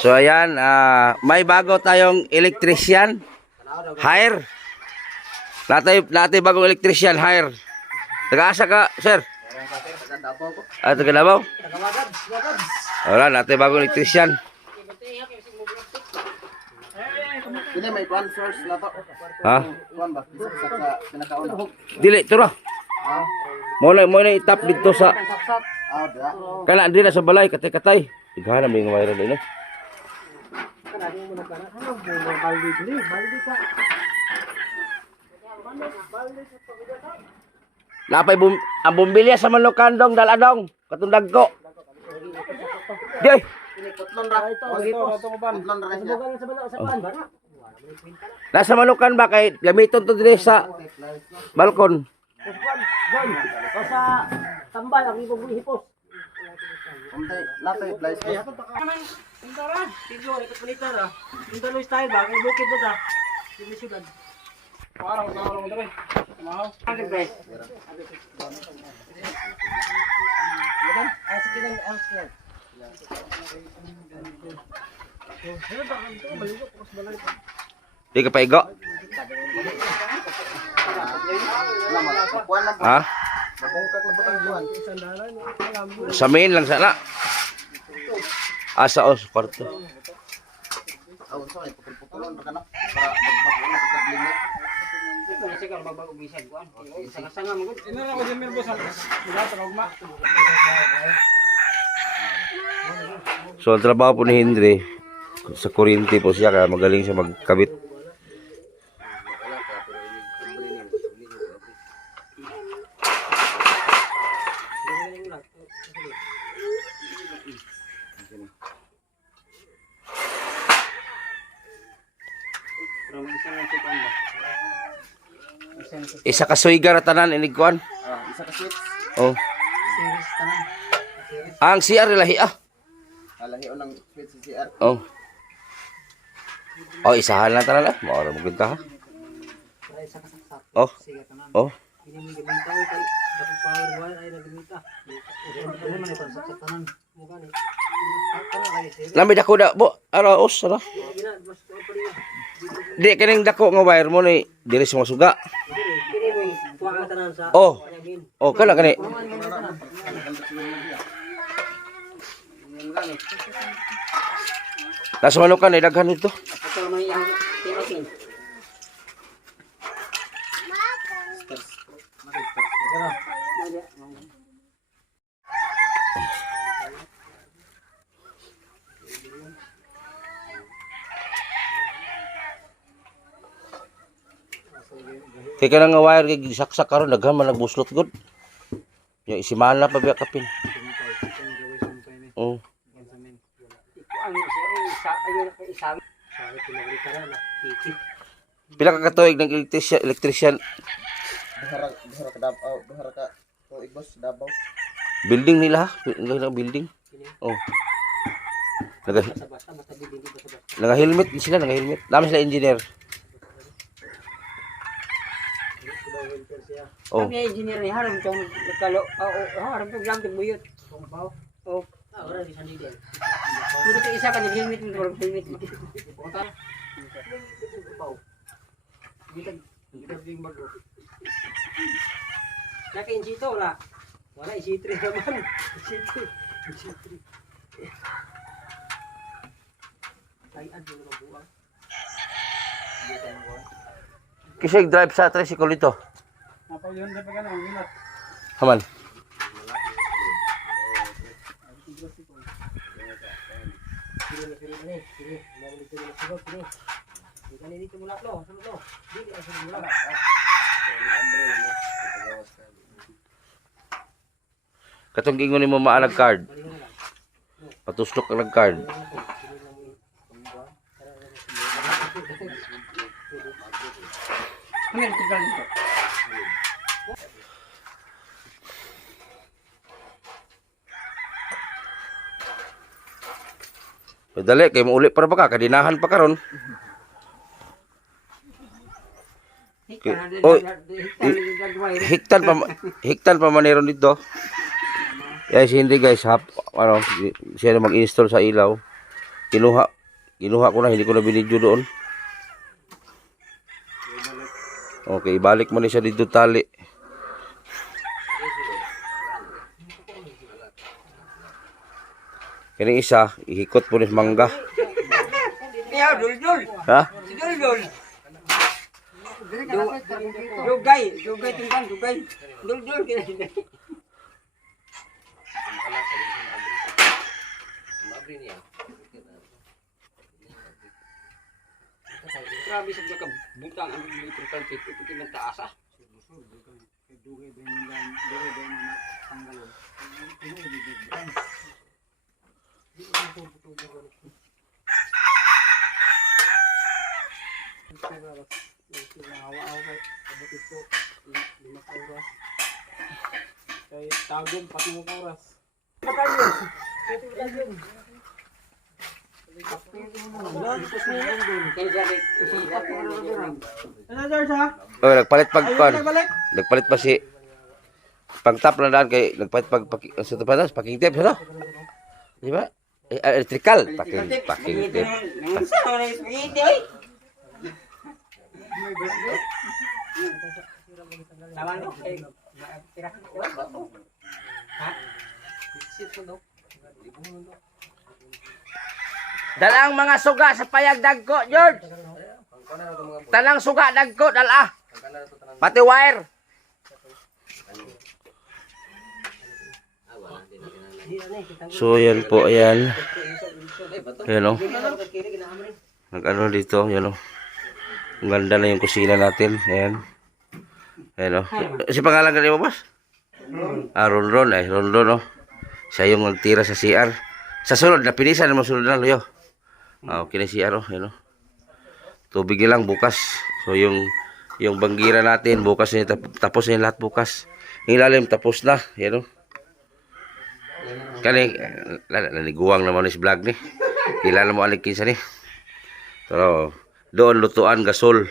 So ayan, may bago tayong electrician. Hire. Natin bagong electrician hire. Taga-asa ka, sir? Taga Davao? Wala, natin bagong electrician. Ini may one source na to. Ha? One ba? Sa pinakauna. Dili, turo. Muna itap dito sa... Da. Kana, di na sa balay, katay-katay. Igana, may nga mayroon din eh. Napay ang bumbilya sa manukandong daladong katundag ko. Di. Putlon ra. Putlon ra siya. Nasa manukan ba kay gamiton to dire sa balkon. Sa tambay ang ibang hipos. Untay, latay place. Tara, video ikot balita ra. Intalo style ba kay bukid ba ta? Dili syudad. Parang mo dere. Mau. Ano guys? Laban, ay sige lang ang skill. Di ka paigo. Ha? Sa main lang sana. Asa os kwarto. Aw, so ay putulon ra kana para magbago na pagkablinya. Sige magbago bisan kuan. Sanga-sanga mo gud. Ina ra ko jemir boss. Wala ta ugma. So ang trabaho po ni Henry sa kuryente po siya kaya magaling siya magkabit. Isa ka suiga ra tanan inig kuan. Isa ka switch. Oh. Ang CR lahi ah. Alahi unang switch sa CR. Oh. Oh, isahan lang tanan ah. Mao ra mo gud ka ha. Oh. Oh. Ini mi gamita kay dapat power wire ay nagamita. Ano man ito sa tanan. Mukha ni. Lambi dako da bo. Ara os ara. Di kining dako nga wire mo ni diri sa mga suga. Kini mo kuha ka tanan sa Oh. Oh, kana kani. Nasa manukan ay daghan ito. ito may ang tinosin. Kaya ka nga wire kay saksak karon daghan man nagbuslot gud. Ya isimana pa biya kapin. Oh. Ang isa ayo isa sa pinagitara na kiki. Pila ka katuig ng electrician Bahara ka Davao, bahara ka tuig boss Davao. building nila ha? Building. Oh. Basta bibindi basta. Naga helmet sila, naga helmet. Dami sila engineer. Oh. Kami engineer ni harap tong kalo harap tong lang buyot. Oh. Ora di sandi din. Puro sa isa ka ni helmet mo puro helmet. Ota. Kita ding bago. Nakin sito la. Wala isitri naman. Isitri. Ay adyo na buwang. Kisig drive sa tricycle ito. Apa yun na pagana ang minat. Haman. Katong gingon nimo maalag card. Patuslok ang card. Dali kay mo uli para ba ka kadinahan pa karon. Oh, hiktan pa maneron dito. Yes, hindi guys, siya na mag-install sa ilaw. Kinuha ko na, hindi ko na binidyo doon. Okay, ibalik mo na siya dito tali. Kini isa, ihikot po ni mangga. Kaya, dul-dul. Ha? Si dul-dul. Dugay tingkan, dugay. Dul-dul. Grabe sa ka butang ang electrical tape ito ng taas ah. Kay tagom patong oras. Oh, nagpalit nagpalit pa si pang tap na daan kay nagpalit sa tapanas packing tape no? Di ba? Electrical packing tape. Dalang mga suga sa payag dagko, George. Tanang suga dagko dala. Pati wire. So yan po, ayan. Ayan o. Nag-ano dito, yan o. Ang ganda na yung kusina natin. Ayan. Ayan o. Si pangalan ka mo, boss? Ron. Ron o. Siya yung nagtira sa CR. Sa sunod, napinisan naman sunod na, Luyo. Okay na CR o. Ayan o. Tubig lang bukas. So yung banggira natin, bukas na tapos na lahat bukas. Yung ilalim, tapos na. Ayan o. Kani, naniguang naman si vlog ni. Kilala mo aling kinsa ni. Pero, doon lutuan gasol.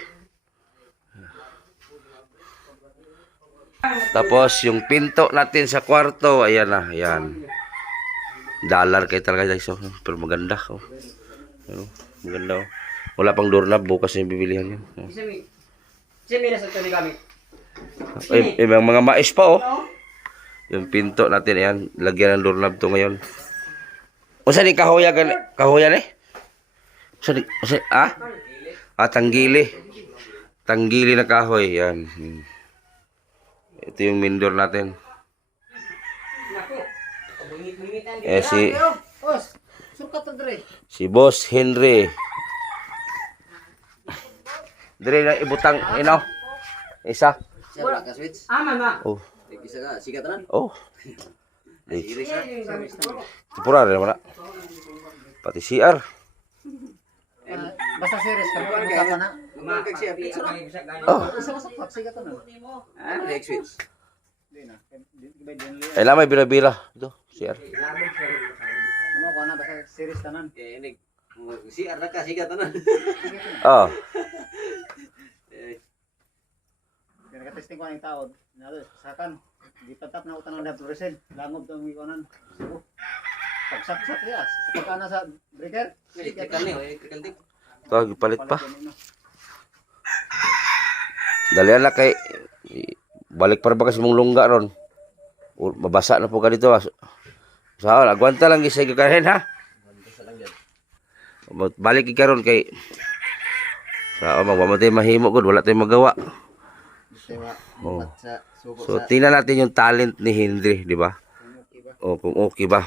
Tapos, yung pinto natin sa kwarto, ayan na, ayan. Dollar kayo talaga guys. Oh. Pero maganda. Oh. Maganda. Oh. Wala pang doorknob, bukas yung bibilihan yun. Oh. Simi na sa tuli kami. Mga mais pa oh. Yung pinto natin, ayan. Lagyan ng doorknob to ngayon. O saan yung kahoya? Kahoya eh? Tanggili. Tanggili na kahoy. Yan. Ito yung main door natin. Si Boss Henry. Dire na ibutang, isa. Mama. Oh. Sikat na? Oh. Temporary naman na. Pati CR. Basta series ka mo ka na. Mag siya pizza. Oh. Isa-isa sikat na. Next switch. Ay lamay bila-bila. Ito, CR. Ano ko na basta series tanan. Ini CR na ka sikat na. Oh. Naka-testing ko ang taod. Nalo sakan. Di patap na utang ng fluorescent. Langob to mi konan. Pagsak-sak ya. Pagkana sa breaker. Electrical ni, electrical dik. Ito, palit pa. Dalian na kay balik para ba kasi mong lungga ron. Mabasa na po ka dito. Saan, agwanta lang gisay kakahin ha. Balik ka ron kay saan, magmamatay mahimo ko. Wala tayong magawa. Oh. So, tingnan natin yung talent ni Henry, di ba? O, kung okay ba.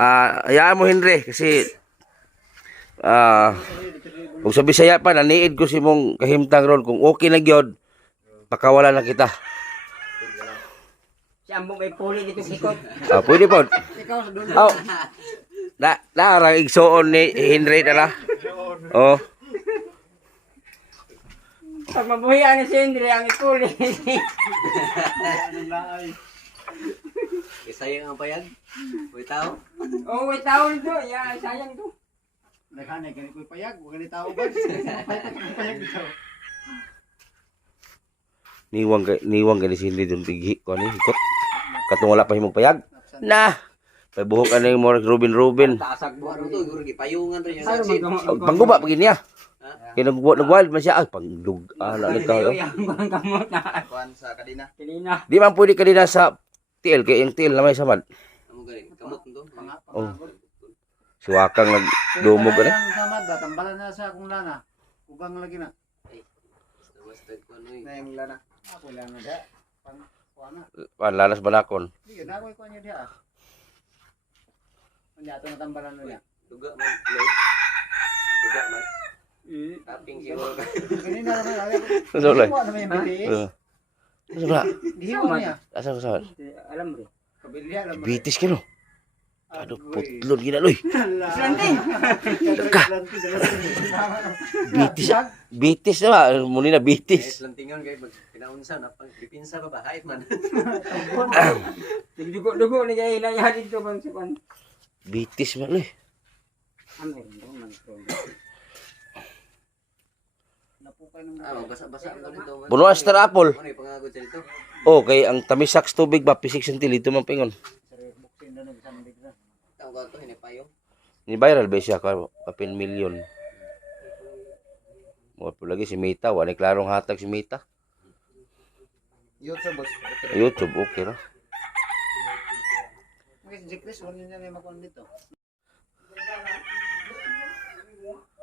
Hayaan mo, Henry, kasi kung sa Bisaya pa, naniid ko si mong kahimtang ron. Kung okay na gyud, pakawala na kita. Si Ambong may puli dito sikot. Pwede po. Ikaw sa dulo. Oh. Narang igsoon ni Henry na. Oh. Pag mabuhian ni si Henry, ang ikuli. Sayang ang payag. Uy tao. Oh, may tao nito. Yan, sayang to. Naghanay ganit ko payag, wag ganit tao ba? Payag dito. Niwang ka ni si Henry doon tighi ko ani hikot. Katong wala pa himong payag. Na. May buhok ka na yung more Ruben. Tasag mo. Ano to, guro gipayungan to yung Ay, saksit. Pangguba pag niya. Kaya nag-wild man siya. Ay, pangdug. Nagkaw. Yang bang kamot na. Kuan sa kadina. Kilina. Di man pwede kanina sa TL. Kaya yung TL na may samad. Amo gani, kamot to. Oh. Siwakang nagdumog ka na. Ang samad, tambalan na sa akong lana. Ubang lagi na. Basta kuan oy. Na yung lana. Ako lana da. Pang kuana. Lalas balakon. Sige, nakoy ko niya dia. Ano ato na tambalan niya. Duga man, loy. Duga man. Tapping siguro ka. Kanina naman ay. Ano lang? Ano may BTS? Ano ba? Gihiwa niya. Asa ko samad? Alam mo. Kabilya alam mo. Bitis ka no? Ano, putlon ginaloy. Slanting. Bitis. Bitis na ba? Muli na bitis. Lantingan kay pag pinaunsa na pang dipinsa pa ba hait man. Dugo ni kay ilayan dito bang si Juan. Bitis man loy. Ano man to. Napukay ng Ah, basa-basa ang dito. Puno ang star apple. Ano yung pangagod sa dito? Oh, kay ang tamisak sa tubig ba? Pisik sentil. Ito man pingon. buksin na nagsandig na. Tawag ko to hinipayong. Ni viral ba siya? Kapin milyon. Mo po lagi si Mita. Wala klarong hatag si Mita. YouTube boss. YouTube, okay ra. Okay, si Chris, wala niya na makon dito.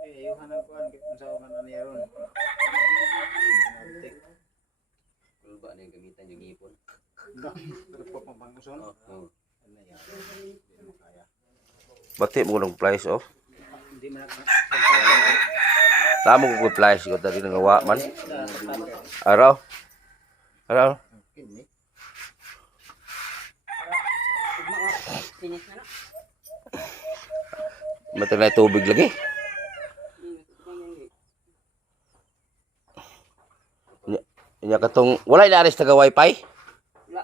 Eh, yung hanap ko, kung saan ka na niya ron. Kulba na yung gamitan yung ipon. Tulog pa pangpanguson. Oo. Ano yan? Hindi mo kaya. Bati mo ng flies off. Hindi mo na. Tamo ko flies ko tadi ngawa man. Araw. Araw. Finish na na. Matag na tubig lagi. Nya katong wala na aris taga wifi. Wala.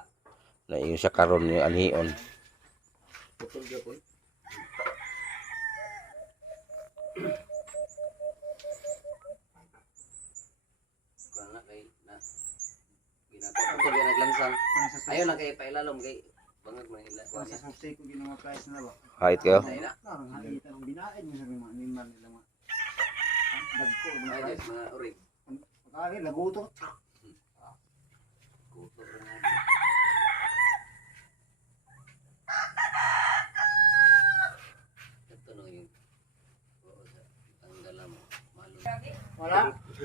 Na yung siya karon ni anhion. Putol gyapon. Kuan na kay na. Ginagawa ko kaya naglansang. Ayaw na kay pailalom kay bangag man ila. Kung sa susi ko ginawa price na ba? Hait kayo. Ay na. Parang halitan ang binain mo sa mga animal nila mga. Dagko, mga Ay price. mga uri. Pagkali, laguto. Kuto na. Ito no yung oo sa tanggalam malo. Wala.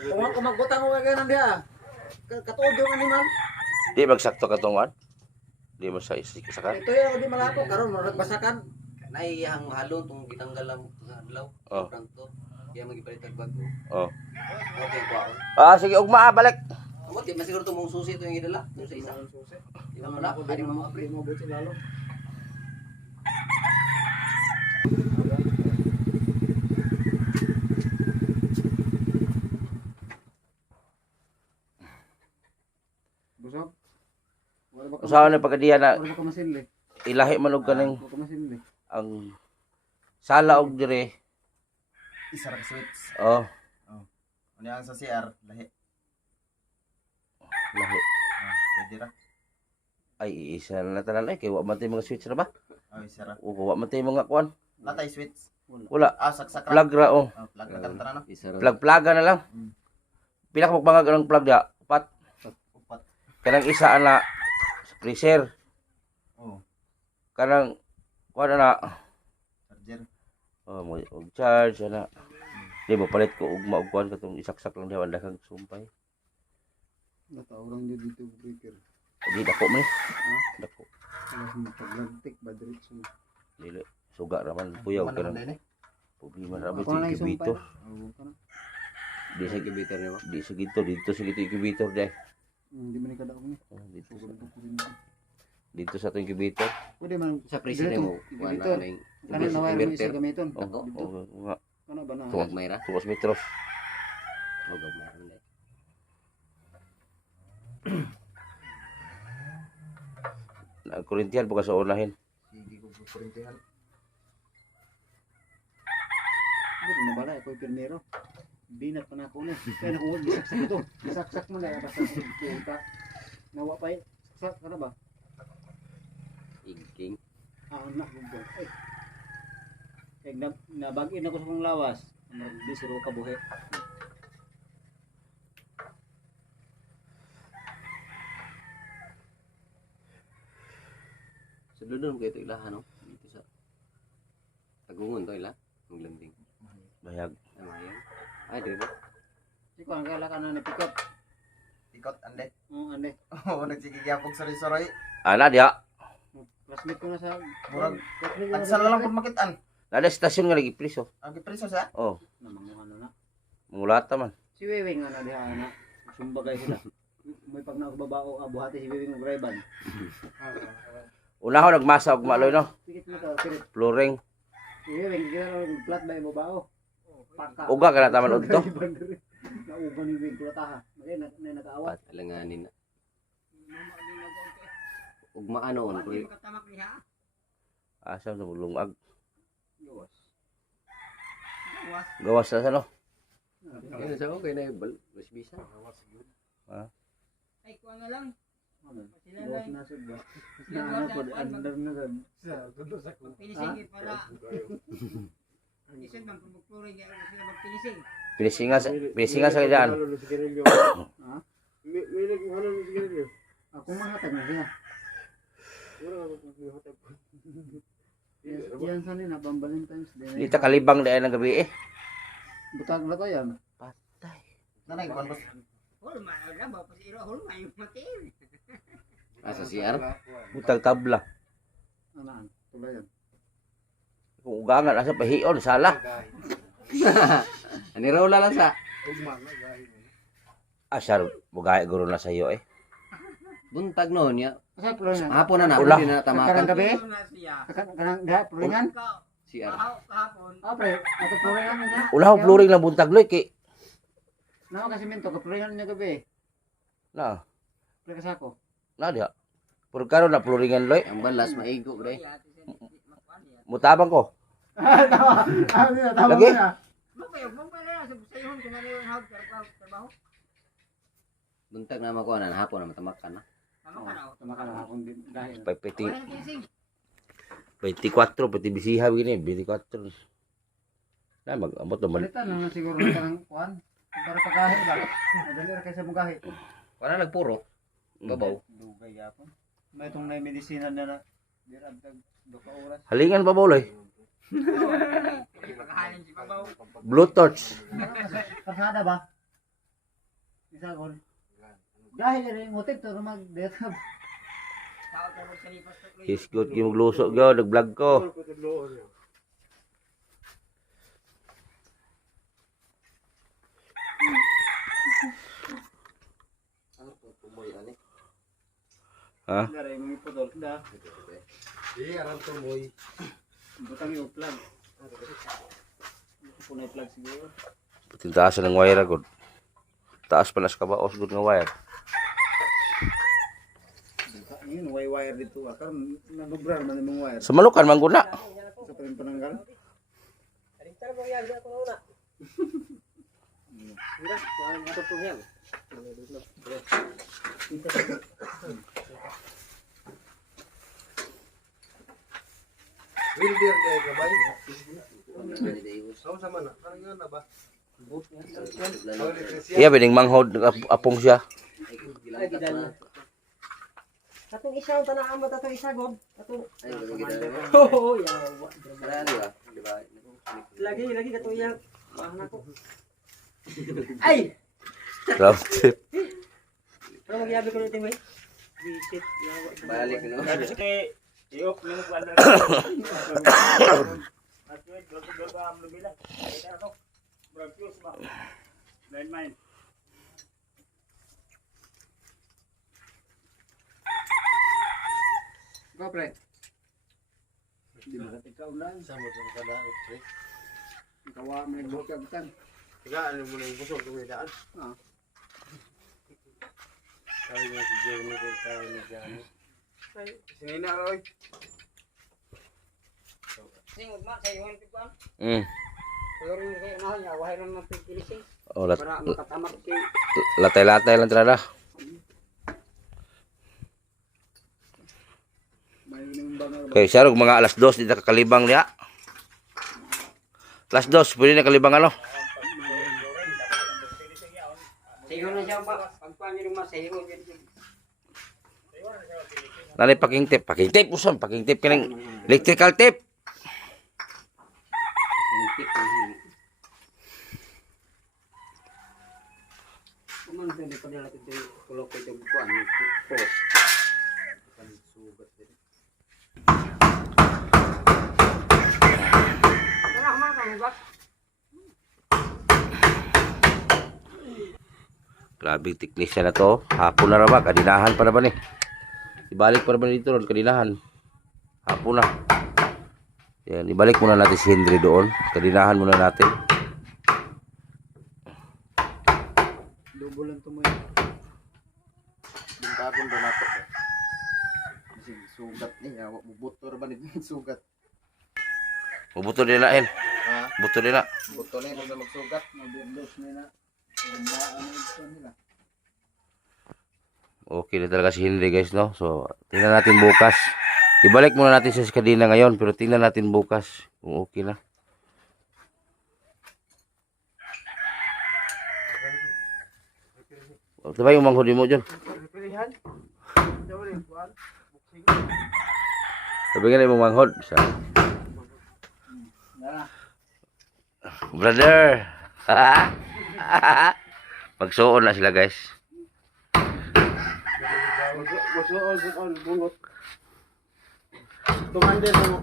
Kung kumagbutan ko kaya nang dia. Katuod yung animal. Di magsakto katong wan. Di mo sa isakan. Ito yung di malato. Karon, nagbasakan. Naiyahang mahalo tong gitanggalam sa adlaw. Oh. Pranto. Kaya magipalit og bago. Oh. Okay kwaon. Ah sige ugma balik. Amo di masiguro to mong susi to yung idala. Yung sa isa. Di ba wala? Ani mo mga pre. Mo buti lalo. Busog. Wala ba ka? Usaha na pagkadiya na Wala ba ka masinli? ilahi man og kaning Wala ka masinli. ang sala og dire. Isarap sweets. Oh, Ano yung sa CR? Lahi. lahi. Pwede ra. Ay isa na tanan ay kay wa man tay mga switch na ba? Oh, isarap. O wa man tay mga kuan. Latay sweets. Wala. Ah, saksak ra. Plug ra oh. Oh, plug na karantara no? Isa ra. Plug-plaga na lang. Mm. Pila ka magbangag ang plug dia? Upat. Upat. Kanang isa ana sa freezer. Oh, Kanang kuan na charger. oh mo og charge ana. Di mo palit ko og maugkuan katong isaksak lang diha daghang sumpay. Natawrang niyo dito breaker. Di dako man. Dako. Alas mo paglagtik ba diretso. Dili suga ra man puyaw Ano kanang naman din eh? problema ra ba Ako na sa incubator. Oo ka na. Di sa incubator ni Di sa dito sa incubator dai. Hindi man kada ako ni. Dito sa Sugod ko rin. dito sa ato incubator. Pwede man Sa freezer dito, mo. Wala incubator. na yung Kanan na wire mo isa gamiton. Oh, Dito. nga. Ano ba na? tuwag mayra. 2 metros. Tuwag mayra. Na kurintihan bukas sa unahin. Sige ko kurintihan. Hindi na bala ako pirmero. Binat pa na ako na. Kaya nakuha bisaksak ito. Bisaksak mo na basta kita. Nawa pa eh. Saksak ano ba? Igking. na bubo. Ay. Kaya nabagin ako sa kong lawas. Bisiro ka buhi. Sa doon kayo ito ilahan, no? Dito sa Tagungon to ila. Ang landing. Bayag. Ay, mayan. Ay, di ba? Si ko ang kala ka na napikot. Ikot, ande. Ande. Oo, nagsikigyapog sa risoray. Ana dia. Classmate ko na sa Murag, classmate ko na Ansa na lang po makitaan. Nada stasyon nga lagi priso. Ang kipriso siya. Oh, namang ano na. mangulata man. Si Wewing ano diha ana. Sumbagay sila. May pag na babao buhati si Wewing og Rayban. Una ko nagmasa og maloy no. Pikit mo ka pirit. Flooring. Si Wewing gila na plat ba yung babao. Paka. Uga ka na taman udto. Nauban ni Wewing kulataha. Magay na nakaawat. Pat, alanganin na. Ugma ano, ano, pre. Makatamak niya. Asa sa lungag. Gawas. Gawas na sa no. Ayun, sa okay na yung basbisan. Ay, kuha na lang. Sila Gawas lang. na sud ba. Na ano po under na sad. Pinising para. Isang man pumukturin niya sila magpinising. Pinisingan sa kajaan. Ha? Milig mo na ng sigarilyo. Ako mahatag na siya. Wala ka maghatag. Yan sa nina pang Valentine's Day. Di ta kalibang dahil ng gabi eh. Butag na tayo. Nanay, kung ano. Hol, wala ba pa si Iro, hol, may matil. Ah, sa CR? Butag tabla. Anaan, tulay yan. Kung ugangan asa pahion sala. Ani Raula lang sa. Asar bugay guro na sayo eh. Buntag noon ya. Asa pulingan? Hapon na na, Ulah. hindi na Karang tamakan. gabi? Ano na siya? Kanang diha pulingan? CR. Kahapon. Ah, pre, ato pulingan niya. Ulah ko flooring lang buntag loy kay Nako kasi minto ka pulingan niya gabi. na. Pre kasako. Na dia. Puro karon na flooringan loy. Ang balas maigo bre. Mutabang ko. Tama. Tama Lagi? na. Mong pa na sa sayon kung ano yung hawag trabaho. Buntag na makuha na hapon na matamakan na. Tama ka na. Tama ka na akong dahil. Pati Wala na pinising. 24 pati bisiha gini 24. Na mag-abot naman. Palitan na siguro na kanang kuan. Para pagahi ba? Madali ra kaysa mugahi. Para nagpuro. Babaw. Dugay yapon. May itong na medisina na diragdag 2 oras. Halingan pa boy. Pagkahalin si Babaw. Bluetooth. Kasada ba? Isa gol. Dahil rin motif to mag-date. Tao ka mo sa lipas to. Isgot yung magluso go nag-vlog ko. Ha? Dari mo ipodol da. Iya, aram to boy. Butang yung plug. Punay plug siguro. Tintaas ng wire agad. Taas pa nas kabaos gud nga wire. Yun, wire dito. Karon nagubrar man yung wire. Sa malukan man guna. Sa pa rin pananggal. Arintar mo yan, ako na una. Mira, kuhaan mo ito po yan. Wilder day ka bay. Sama na. Karang nga na ba? Iya bining manghod apong siya. Ay, gidala. Katong isaw, tanaan ba tatong isagod? Katong... Ay, gagawin na. Oo, yawa. Marami ba? Di ba? Lagi katong yan. Mahal ako. Ay! Round trip. Ano magyabi ko natin, may? Visit, yawa. Balik no. Iok ni kuan. At wait, gogo am lubila. Ito ako. Bragos ba? Line mine. Go pre. Di ba ikaw lang. Samot sa kadaot, pre. Ikaw may bukag tan. Tiga ano mo na yung kusog kumidaan. Ah. Kaya nga si Jeremy ko tayo ni Johnny. Sinina roy. Singod ma, sa iwan ko ba? Pero rin kayo na niya, wahay naman magpipilising. Oh, Para makatamak si... latay-latay lang talaga. Okay, sarog mga alas 2 dito kakalibang niya. Alas 2, pwede na kalibang ano? Sayo na siya ba? Pagkuhan niyo naman, sayo. Nanay paking tape usan, paking tape kanang electrical tape. Kuman din pa dala ito kulok ito kuan. Post. Grabe teknisya na to. Hapon na ba? Kadinahan pa na ba ni? Ibalik pa na ba dito ron? Kadinahan. Hapon na. Yan, ibalik muna natin si Henry doon. Kadinahan muna natin. Dubulan to mo yun. Bintabon ba nato? Kasi sugat niya. Bubuto ba ni sugat? Mabuto din na, El. Ha? Buto din na. Buto na yung magsugat. Mabirdos nila. Gandaan na ito nila. Okay na talaga si Henry guys, no? So, tingnan natin bukas. Ibalik muna natin sa kadina ngayon, pero tingnan natin bukas kung okay na. Ito ba yung manghod mo dyan? Sabi nga na yung manghod. Brother! Magsuon na sila guys. Tumande mo.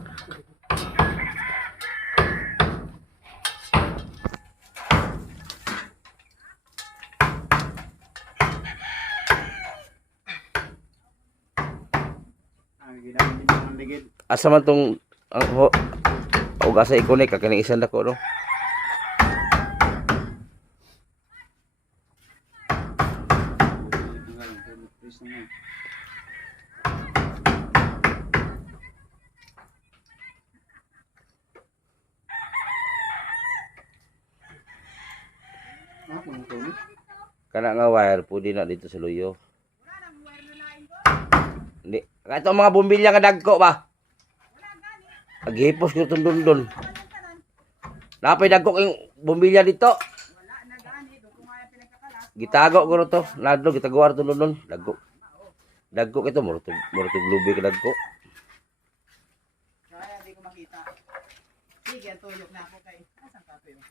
Ginamit ng ligid. Asa man tong og asa ikonik kaning isan dako no. Kana nga wire pwede na dito sa luyo. Hindi. Kahit ang mga bumbilya nga dagko ba? Aghipos ko itong dundon. Napay dagko yung bumbilya dito. Gitago ko to. Nadlo, gitaguar itong dundon. Dagko. Dagko ito. Murutog lubi ka dagko. Kaya di ko makita. Sige, tuyok na ako kay. Asan ka tuyok?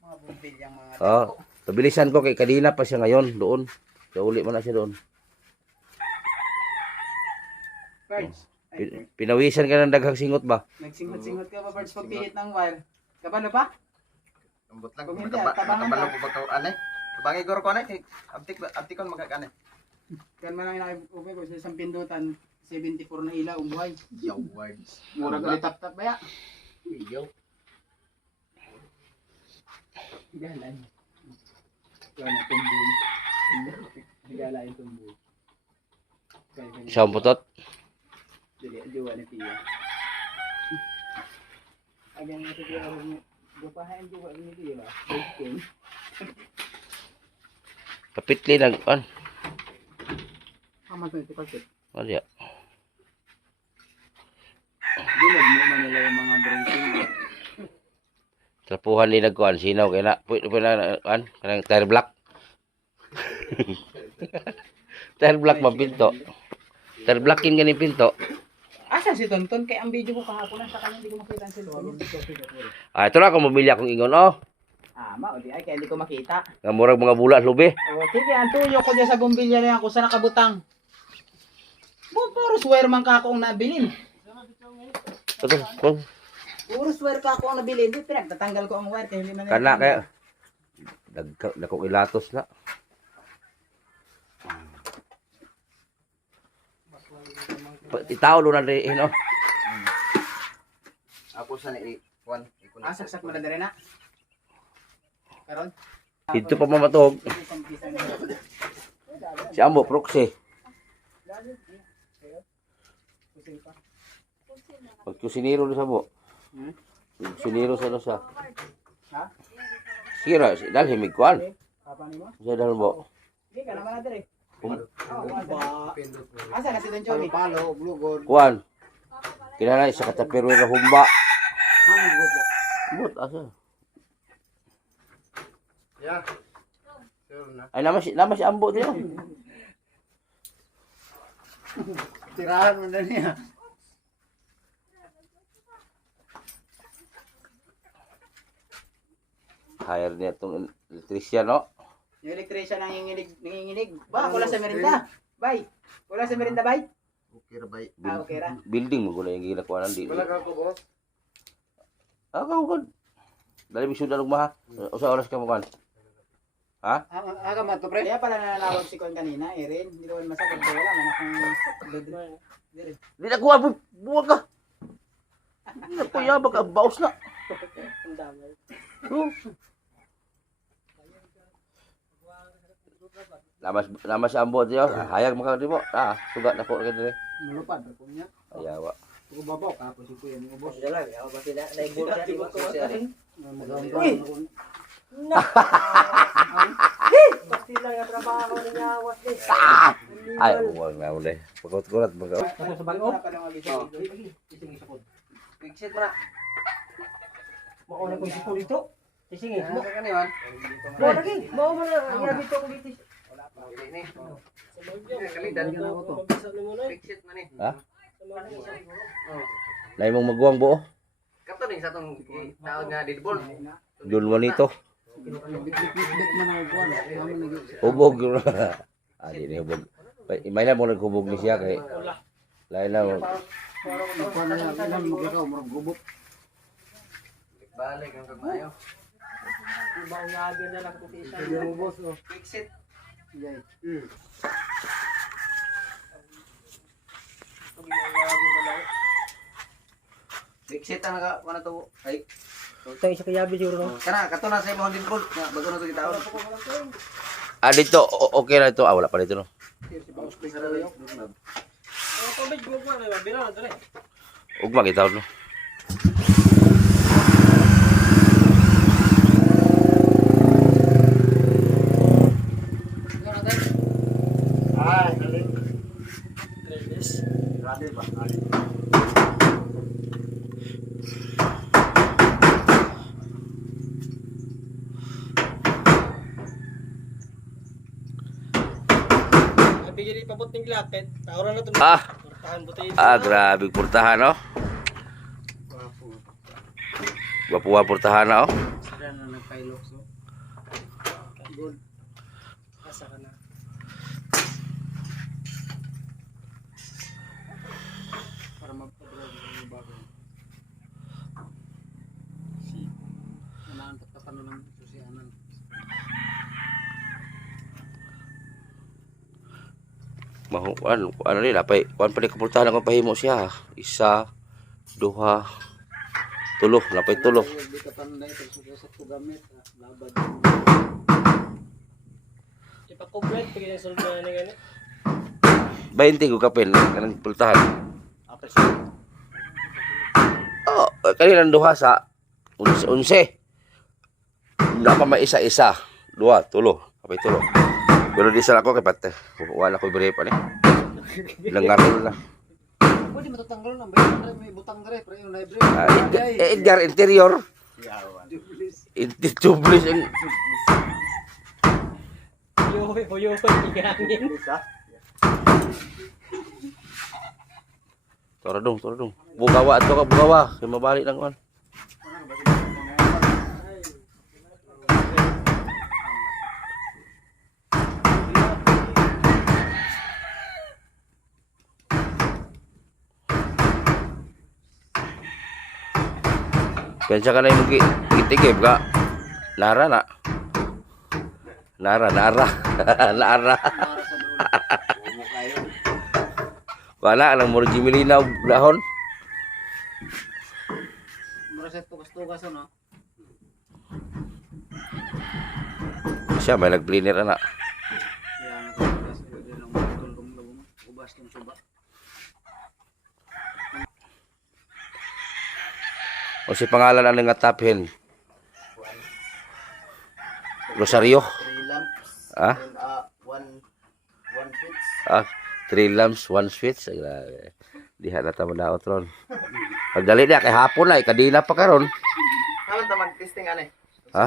Mga bumbilyang mga Oh, pabilisan ko kay kanina pa siya ngayon doon. So uli mo na siya doon. Birds. Pinawisan ka ng daghang singot ba? Nagsingot-singot ka ba, Birds, pagpihit ng wire? Kabalo pa? Ambot lang. Kung hindi, Makabalo tabangan ka. ko ba ito? Anay? Abangi ko rin ko anay. Abtik kon magkakanay. Kan man lang nakipupay ko sa isang pindutan, 74 na ilaw, buhay. Yo, words. Mura ka tap-tap ba ya? Yo. Galay. Kaya na tumboy. Galay tumboy. Isang putot. Dili, diwa ni Tia. Agan nga sa Tia, dupahan diwa ni Tia ba? Okay. Kapitli nag an. Kaman to ito kasi. Ano ya? Bilog mo man nila yung mga bracing. Trapuhan ni nagkuan sinaw kay na. Pwede na an kanang tire block. Tire block ba pinto? Tire blockin gani pinto. Asa si Tonton? Kaya ang video ko kahapon na sa kanya hindi ko makita ang cellphone. Ah, ito na akong mabili akong ingon oh. Mao di ay kaya hindi ko makita. Nga murag mga bula lubi. O sige, ang tuyo ko dyan sa bumbilya na yan kung saan nakabutang. Puro swear man ka ako ang nabilin. Ito. Puro swear ka ako ang nabilin. Di tatanggal ko ang wire kaya hindi man. Kana kaya dako ilatos na. Itaw lo na rin oh. Ako sa ni Juan. Saksak mo na dere na. Karon. Dito pa mamatog. Si Ambo proxy. Pagkusiniro sa mo. Siniro sa sa. Ha? Sira, dahil himig kuan. Papa nimo? Sa dahil mo. Sige ka naman na dere. Asa na si Don Johnny? Palo, blugod. Kuan. Kinala isa katapirwe na humba. Ang grupo. But asa? Yeah. Sure na. Ay naman si Ambo diya. Tirahan mo na niya. Hire niya itong electrician, no? Yung electrician ang nanginginig. Ba, wala sa merinda. Bay. Wala sa merinda, bay. Okay ra bay. Okay ra. Building mo gula yung ginakuha nandi. Wala ka ko boss. Ako. Dali bisud na lugma. Usa oras ka mo kan. Ha? Aga man to, pre. Kaya pala nananawag si Kon kanina, Erin. Hindi naman masagod. Wala man akong bed. Di na kuha, buwag ka. Di na kuya, baka baos na. Ang dami. Oh. Lamas si Ambo diyo. Hayag maka di mo. Sugat na po ka dire. Malupad ako niya. Ayawa. Ako babaw ka ako si Kuya ni Ubos. Dala, ako ba sila? Naibol siya, di ba ko siya rin? Uy! Pasti lang yung trabaho niya. What is? Ay, huwag na uli. Pagkot-kulat, pagkot. Sa bago? Fixit mo na. Mauna ko isip ko dito. Sige, mo. Ano yun? Mo lagi. Mo mo na. Ang dito ko dito. Ini. Kalidan. Fixit man eh. Ha? Nay mong magwang buo. Kato rin sa itong tawag nga didbol. Jun Juanito. Bit man ang upuan. Naman nag Hubog. Di ni hubog. Imay na mo naghubog ni siya kay. Lain na. upuan na yan. Ilan mo ikaw, marang gubot. Balik ang kabayo. Ibang nagin na lang ko sa isa. Kuya Ubos, oh. Fixit. Yay. Fixit ang wala to. Ay. Ito isa kaya siguro no. Kana kato na sa imong didbol. Bago na to gitaon. Dito, okay na ito. Wala pa dito, no? Tubig mo pa na bira na dre. Ugma kita, no? Ay, galing. Tres. Grabe ba? Ali. Bigyan ipabot ng lapet. Tawaran na to. Portahan buti. Grabe portahan, no? Gwapuha portahan na, oh. Sila na nagpailok, so. Good. Asa ka na. Para magpadrag ng bago. Si. Nanaan tatapano ng susianan. Ano nila, kuan pa ni kapultahan akong pahimo siya. Isa, duha, tulo, napay tulo. Di ka panday, sa gamit. Labad. Ipa-complete pag yung solve na gani. 20 ko kapin, kanang pultahan. Oh, kanina duha sa 11. Wala pa maisa-isa. Duha, tulo, napay tulo. Pero di sa ako kay pate. Wala ko bire pa ni. Langarol na. Pwede matatanggal na. May butang dere. Pero yung library. Edgar interior. Intitublis ang Puyo, igangin. Tora dong. Bugawa ato ka bugawa. Kay mabalik lang kon. Kaya ka na yung gitigib ka. Nara na. Nara. Wala, alang mo rin Jimilinaw dahon. Maraset tugas-tugas, no? Siya, may nag-cleaner na. Kaya natugas. Pwede lang matulong-lubong. Ubas ng suba. O si pangalan ano nga taphin? Rosario. 3 lamps. Ha? And 1 Ah, 3 lamps, 1 switch. Ay, grabe. Diha na tamo na ron. Pagdali niya, kay hapon na, kadina pa karon. Kaman ta mag-testing ani. Ha?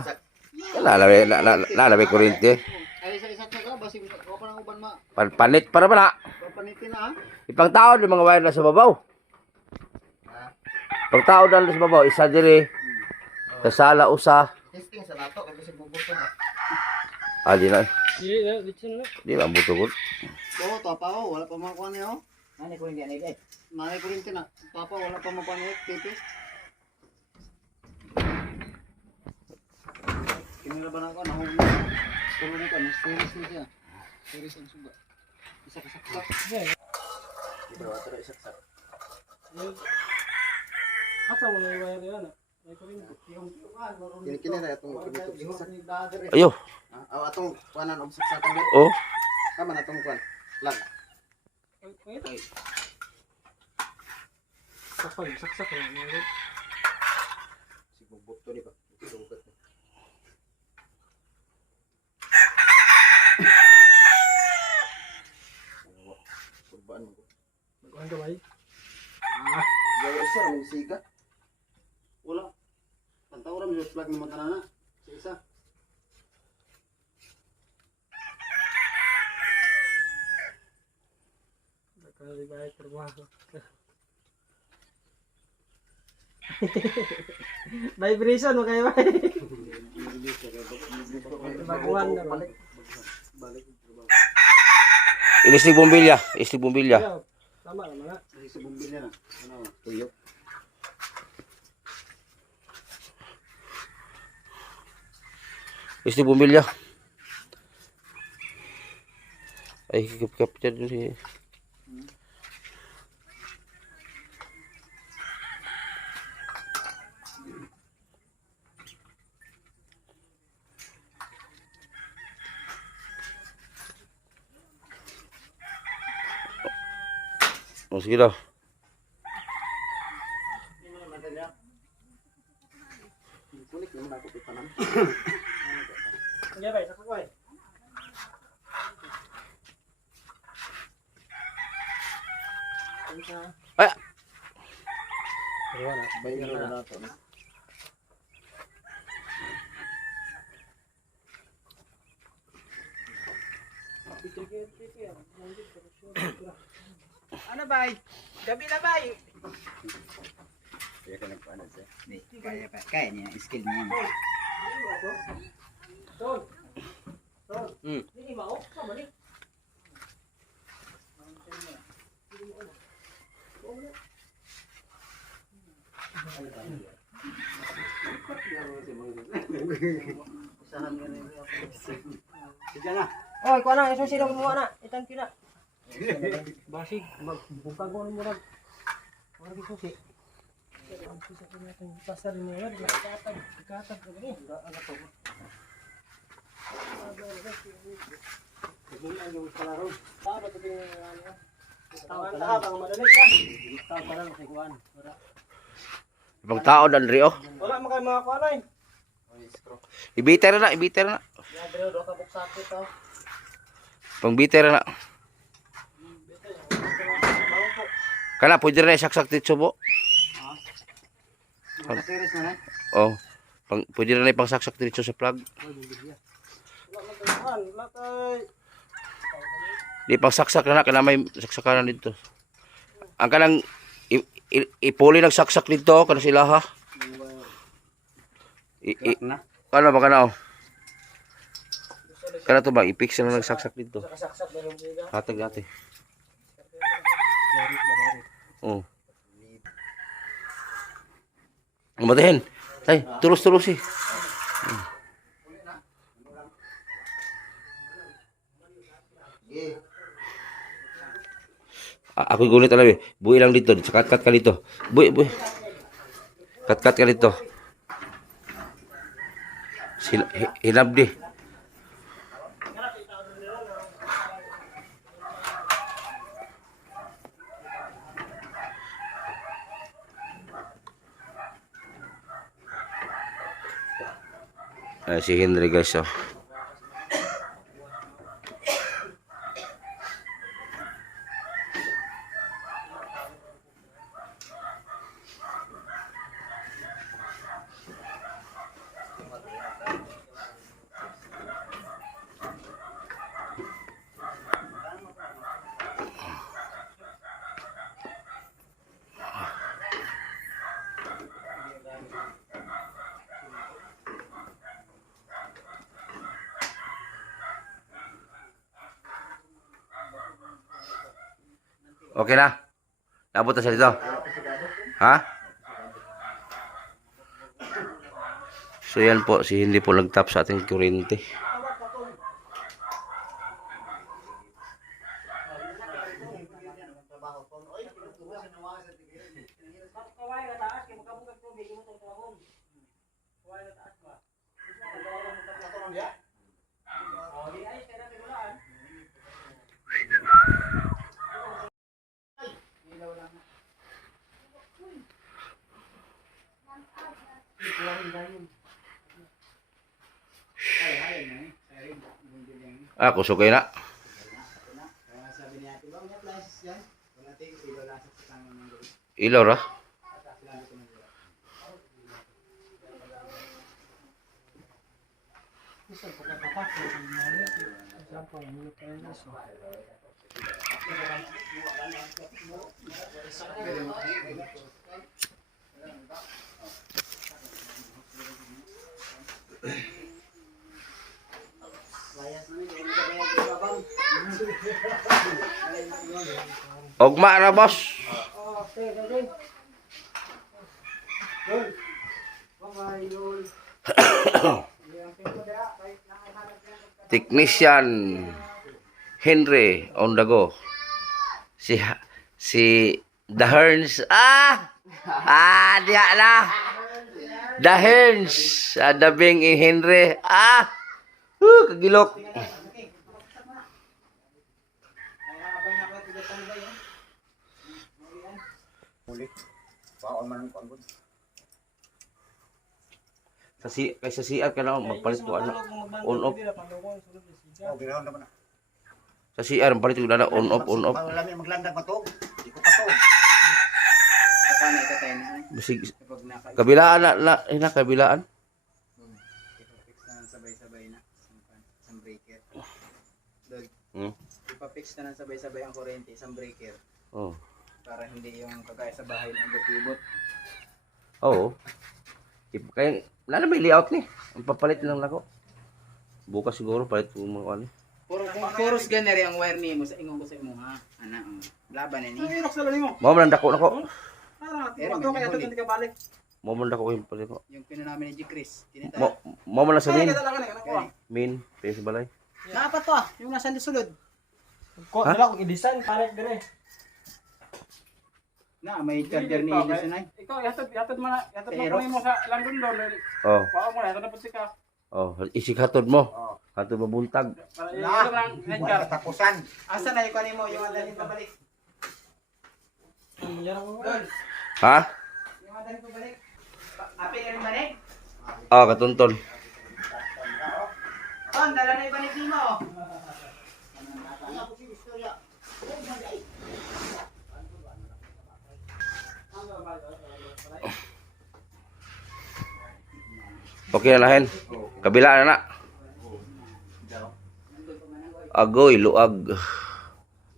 Lalaway kuryente. Ay, isa-isa ka basig ko pa nang uban ma. Panit para ba na? Papanitin na ha. Ipang taon yung mga wire na sa babaw. Pag taon na sa babaw, isa diri. Sa sala usa. Testing sa nato kay bisig bubuto na. Ah, di na. Dili na, dito na. Di ba, buto ko. Oo, tapa ko, wala pa makuha niyo. Nani ko hindi ani eh. Nani ko rin na. Tapa wala pa makuha niyo, titi. Kinira ba na ako nahuli. Tulo na ka, mas tulis na siya. Tulis ang suga. Isa ka saksak. Di ba water isak-sak. Asa mo na yung wire yan? Kini-kini na atong kinutok saksak. Ayo. Aw atong kuanan og saksakan gid. Oh. Kaman atong kuan. Lang. Saksak lang. Si bubuto ni ba. Sugat. Surbaan mo. Magkuhan ka ba eh? Gawa isa ra mo siga. Wala. Pantawra mo yung plug naman kanana. Sa isa. Kali baik trabaho. Vibration mo kayo ba? Baguhan na balik. Ilisig bombilya. Ilisig bombilya. Tama naman na. Sa bumbilya na. Ano? Tuyo. Ilisig bombilya. Ay, kikip-kip dyan si... Oh, sige daw. Kunik naman ako pipanan. Sige ba, saksak ba eh? Ay! Bayo na nato. Ano ba? Gabi na ba? Kaya ka nagpaano siya. Kaya pa. Kaya niya. Skill niya. Ton. Ton. Hindi ba? Oh, sama ni. Usahan ka na. Sige na. Oy, kuha na, isa sila kumuha na. Itang kina. Basig, magbukag mo mo rag. Wala gi susi. Ang susi ko natin pasar ni wala katag ko ni. Ano to? Bulan yung kalaro. Tama to din ano. Tama pang madali ka. Tama lang kay kuan. Ibang tao dan rio. Wala man kay mga kuan ay. Ibiter na, ibiter na. Ya bro, do ka buksakit to. Pang biter na. Kana pwede rin saksak dito bo. Series na. Oh. Pwede rin pang saksak dito sa plug. Wala man kay Di pang saksak na kana may saksakanan dito. Ang kanang ipuli ng saksak dito kana sila ha. Ano ba kana oh? Kana to ba i-fix na ng saksak dito. saksak na yung biga. Hatag natin. Oh. Matahin. Ay, tulos-tulos eh. Ako gunit alam eh. Buhi lang dito. Kat-kat ka dito. Buhi. Kat-kat ka dito. Hinabdi. Si Henry guys oh. Okay na? Naabot na siya dito? Ha? So yan po, si hindi po nag-tap sa ating kuryente. Ah, kusog kayo na. Sabi niya, "Tiba mo flashes yan." Wala tayo ilaw lang sa tangan ng gabi. Ilaw ra. Bisa pagkatatak ko sa mga example, ano tayo na so. Ogma ra, boss. Okay, okay. Yun. Bye-bye, yun. Technician Henry on the go. Si The Hearns. Diya na. The Hearns. Dabing in Henry. Kagilok. Paon man ang paon. Kaysa CR ka na magpalit ko ano. On off. Oh, ginahon naman na. Sa CR magpalit ko na on off. Wala mi maglandag matog. Di ko patog. Saka na itatay na. Basig Kapag naka kabilaan na kabilaan. ipapix na ng sabay-sabay na isang breaker. Dog. Hmm. Ipapix na ng sabay-sabay ang kuryente isang breaker Oh. para hindi yung kagaya sa bahay na ibot-ibot. Oo. Kaya lalo may layout ni. Ang papalit lang nako. Bukas siguro palit ko mga ano. Puros ganari ang wire ni mo sa ingon ko sa imo ha. Ana, laban ni. Mo man dako nako. balik. Mo man dako yung palit ko. Yung pino namin ni G. Chris. Tinita. Mo man lang sa min, sa balay. Naapat to yung nasa sulod. Ko dala kong i-design paret dire. Na, may charger ni Edison ay. Ikaw, yatod mo Pero- mo sa London doon. Oh. Pao mo na, yatod na po ka. Oh, isig hatod mo. Hatod mo buntag. Para ilo lang, headcar. Tapusan. Asa na yung kanin mo yung andalin pabalik? Ha? Yung andalin pabalik. Apil rin balik? Ah, katunton. Ton, dala na yung balik mo. Okay na lahin. Kabila na. Agoy, luag.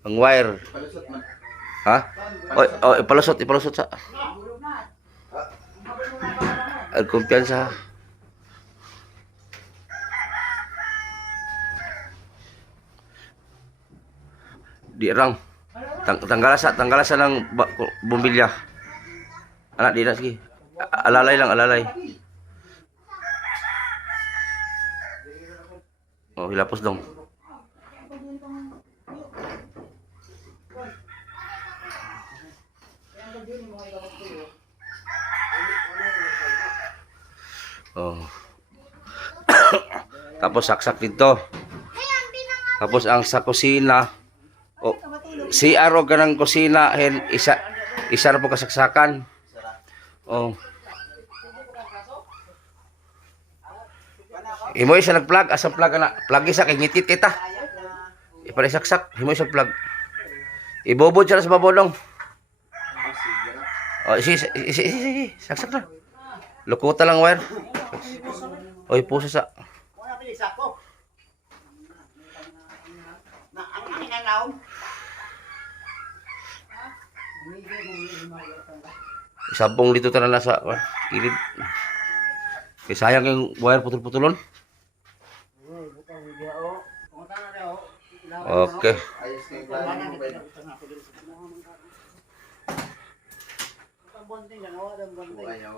Ang wire. Ha? Ipalusot sa. Ang kumpiyansa. Di rang. Tanggalasan ng bumbilya. Anak, di na, sige. Alalay lang, alalay. Oh, hilapos dong. Oh. Tapos saksak dito. Tapos ang sa kusina. Oh, CR o ganang kusina, isa na po kasaksakan. Oh. Imo isa nag-plug, asa plug na. Plug isa kay ngitit kita. Iparisaksak, imo isa plug. Ibobod siya sa babodong. Oh, saksak na. Lukuta lang wire. Oy, pusa sa. Wala pili sako. Na ang inanaw. Sampung dito tara na sa kilid. Kaya sayang yung wire putol-putulon. Pumunta na daw. Okay. Ayos na yung plano mo, bay. Ayaw.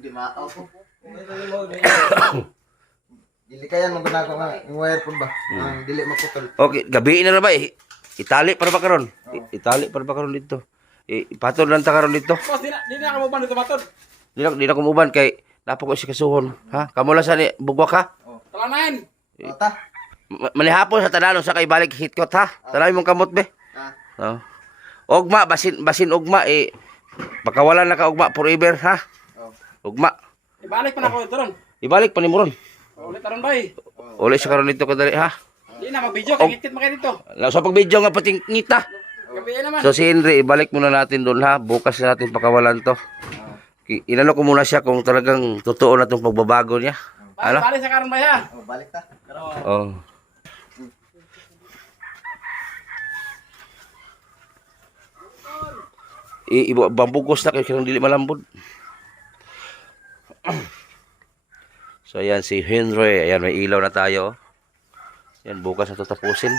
Di maaw. Dili kaya mo ginagawa nga yung wire po ba? Ang dili maputol. Okay, gabi na ba eh. Itali para ba karon? Itali para ba karon dito? Ipatol lang ta karon dito. Boss, di na ka mo dito matod. Di na kumuban kay napo ko si kasuhon. Ha? Kamo lang sa ni bugwak ha? Talanayin. Ota. Manihapon sa tanan sa kay balik hitkot ha. Tanay mong kamot be. Oh. Ugma basin ugma pakawalan na ka ugma forever ha. Ugma. Ibalik pa na ko ito ron. Ibalik pa ni Moron. Ulit taron bay. Uli sa karon dito kadali ha. Di na mag-video kay kitit makay dito. Sa pagbidyo nga pating ngita. Gabi naman. So si Henry, ibalik muna natin doon ha. Bukas na natin pakawalan to. Inano ko muna siya kung talagang totoo na itong pagbabago niya. Ano? Balik sa karon bay ha. Oh, balik ta. Oh. Bambugos na kayo kung dili malambod. So ayan si Henry. Ayan may ilaw na tayo. Ayan bukas na ito tapusin.